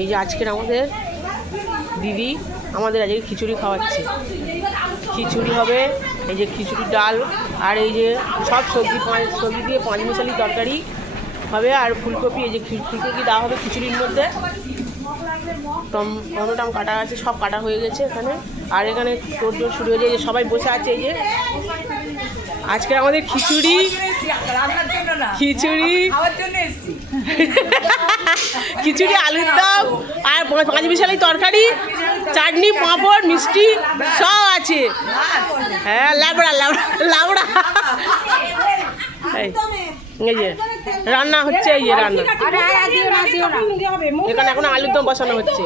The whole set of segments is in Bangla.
এই যে আজকের আমাদের দিদি আমাদের আজকে খিচুড়ি খাওয়াচ্ছে। খিচুড়ি হবে, এই যে খিচুড়ি ডাল, আর এই যে সব সবজি দিয়ে পাঁচমিশালি তরকারি হবে, আর ফুলকপি, এই যে ফুলকপি দেওয়া হবে খিচুড়ির মধ্যে। টমেটো কাটা আছে, সব কাটা হয়ে গেছে এখানে। আর এখানে তোড়জোড় শুরু হয়ে যায়, সবাই বসে আছে। এই যে আজকে আমাদের খিচুড়ি খিচুড়ি আলুর দম আর পাঁচমিশালি তরকারি, চাটনি, পাঁপড়, মিষ্টি সব আছে। হ্যাঁ, লাবড়া লাবড়া লাবড়া। এই যে রান্না হচ্ছে, এই যে রান্না এখানে এখন আলুর দম বসানো হচ্ছে।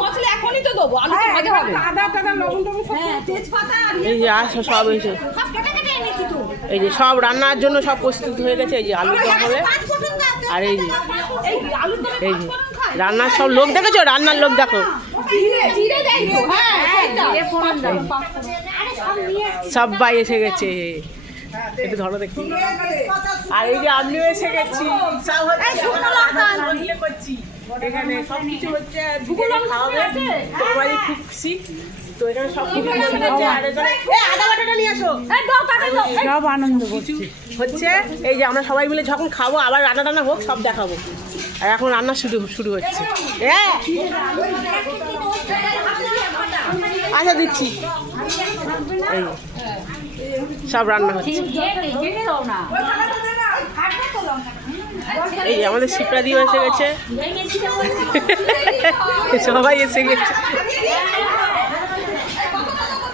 এই যে আসো সব হয়েছে, এই যে সব রান্নার জন্য সব প্রস্তুত হয়ে গেছে। এই যে আলুর দম হবে, আর এই যে রান্নার সব লোক দেখেছো, রান্নার লোক দেখো, সবাই এসে গেছে। একটু ধরো দেখি। আর এই যে আমিও এসে গেছি, এখানে সব কিছু হচ্ছে, খাওয়াবে তোমার খুশি তো। এখানে সব কিছু সব আনন্দ হচ্ছে। এই যে আমরা সবাই মিলে যখন খাবো, আবার রান্না টান্না হোক, সব দেখাবো। আর এখন রান্না শুরু হচ্ছে। আচ্ছা দিচ্ছি, এই সব রান্না হচ্ছে। এই আমাদের শিপ্রা দিও এসে গেছে, সবাই এসে গেছে।